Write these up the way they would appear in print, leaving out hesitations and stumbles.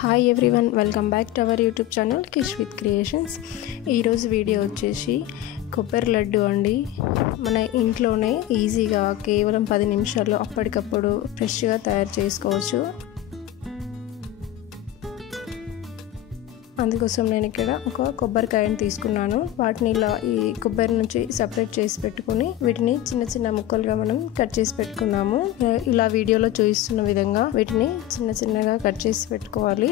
Hi everyone, welcome back to our YouTube channel Kish with creations. ఈరోజు video వచ్చేసి కొబ్బరి లడ్డు అండి. మన ఇంట్లోనే ఈజీగా కేవలం 10 నిమిషాల్లో అప్పటికప్పుడు ఫ్రెష్గా తయారు చేసుకోవచ్చు. అందుకోసం నేను ఇక్కడ ఒక కొబ్బరికాయని తీసుకున్నాను. వాటిని ఇలా ఈ కొబ్బరి నుంచి సపరేట్ చేసి పెట్టుకొని వీటిని చిన్న చిన్న ముక్కలుగా మనం కట్ చేసి పెట్టుకుందాము. ఇలా వీడియోలో చూపిస్తున్న విధంగా వీటిని చిన్న చిన్నగా కట్ చేసి పెట్టుకోవాలి.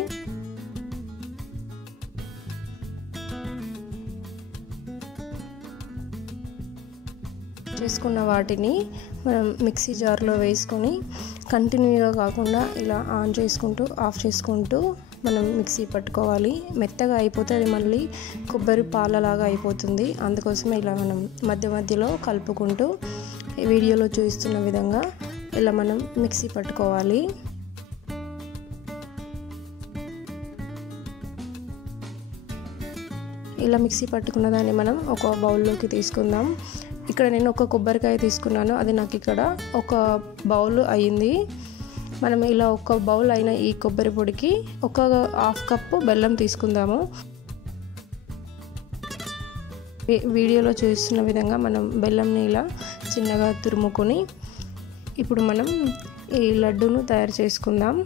చేసుకున్న వాటిని మనం మిక్సీ జార్లో వేసుకొని కంటిన్యూగా కాకుండా ఇలా ఆన్ చేసుకుంటూ ఆఫ్ చేసుకుంటూ మనం మిక్సీ పట్టుకోవాలి. మెత్తగా అయిపోతే అది మళ్ళీ కొబ్బరి పాలలాగా అయిపోతుంది. అందుకోసమే ఇలా మనం మధ్య మధ్యలో కలుపుకుంటూ వీడియోలో చూపిస్తున్న విధంగా ఇలా మనం మిక్సీ పట్టుకోవాలి. ఇలా మిక్సీ పట్టుకున్న దాన్ని మనం ఒక బౌల్లోకి తీసుకుందాం. ఇక్కడ నేను ఒక కొబ్బరికాయ తీసుకున్నాను, అది నాకు ఇక్కడ ఒక బౌల్ అయ్యింది. మనం ఇలా ఒక బౌల్ అయిన ఈ కొబ్బరి పొడికి ఒక హాఫ్ కప్పు బెల్లం తీసుకుందాము. వీడియోలో చూస్తున్న విధంగా మనం బెల్లంని ఇలా చిన్నగా తురుముకొని ఇప్పుడు మనం ఈ లడ్డూను తయారు చేసుకుందాం.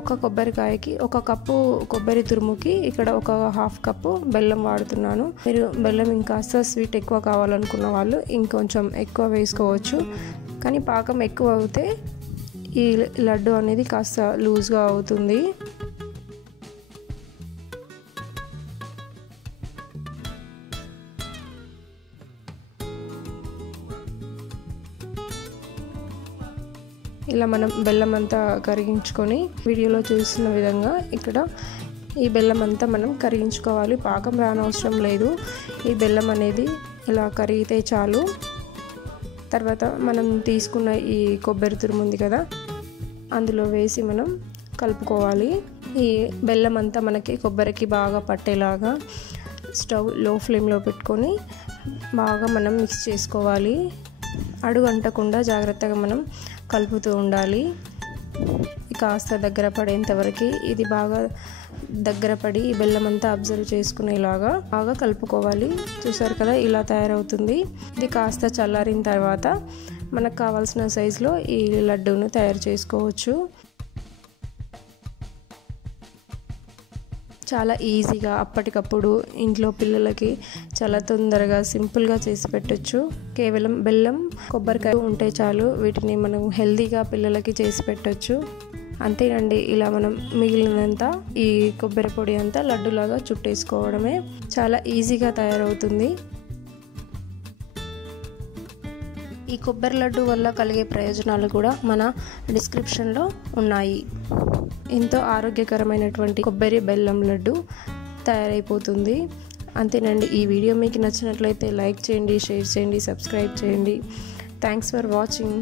ఒక కొబ్బరికాయకి ఒక కప్పు కొబ్బరి తురుముకి ఇక్కడ ఒక హాఫ్ కప్పు బెల్లం వాడుతున్నాను. మీరు బెల్లం ఇంకాస్త స్వీట్ ఎక్కువ కావాలనుకున్న వాళ్ళు ఇంకొంచెం ఎక్కువ వేసుకోవచ్చు. కానీ పాకం ఎక్కువ అవుతే ఈ లడ్డు అనేది కాస్త లూజ్గా అవుతుంది. ఇలా మనం బెల్లం అంతా కరిగించుకొని వీడియోలో చూస్తున్న విధంగా ఇక్కడ ఈ బెల్లం అంతా మనం కరిగించుకోవాలి. పాకం రానవసరం లేదు. ఈ బెల్లం అనేది ఇలా కరిగితే చాలు. తర్వాత మనం తీసుకున్న ఈ కొబ్బరి తురుము ఉంది కదా, అందులో వేసి మనం కలుపుకోవాలి. ఈ బెల్లం అంతా మనకి కొబ్బరికి బాగా పట్టేలాగా స్టవ్ లో ఫ్లేమ్లో పెట్టుకొని బాగా మనం మిక్స్ చేసుకోవాలి. అడుగు అంటకుండా జాగ్రత్తగా మనం కలుపుతూ ఉండాలి. కాస్త దగ్గర పడేంత వరకు ఇది బాగా దగ్గర పడి ఈ బెల్లం అంతా అబ్జర్వ్ చేసుకునేలాగా బాగా కలుపుకోవాలి. చూసారు కదా, ఇలా తయారవుతుంది. ఇది కాస్త చల్లారిన తర్వాత మనకు కావాల్సిన సైజులో ఈ లడ్డూను తయారు చేసుకోవచ్చు. చాలా ఈజీగా అప్పటికప్పుడు ఇంట్లో పిల్లలకి చాలా తొందరగా సింపుల్గా చేసి పెట్టచ్చు. కేవలం బెల్లం కొబ్బరికాయ ఉంటే చాలు, వీటిని మనం హెల్తీగా పిల్లలకి చేసి పెట్టచ్చు. అంతేనండి, ఇలా మనం మిగిలినంత ఈ కొబ్బరి పొడి అంతా లడ్డులాగా చుట్టేసుకోవడమే. చాలా ఈజీగా తయారవుతుంది. ఈ కొబ్బరి లడ్డు వల్ల కలిగే ప్రయోజనాలు కూడా మన డిస్క్రిప్షన్లో ఉన్నాయి. ఎంతో ఆరోగ్యకరమైనటువంటి కొబ్బరి బెల్లం లడ్డు తయారైపోతుంది. అంతేనండి, ఈ వీడియో మీకు నచ్చినట్లయితే లైక్ చేయండి, షేర్ చేయండి, సబ్స్క్రైబ్ చేయండి. Thanks for watching.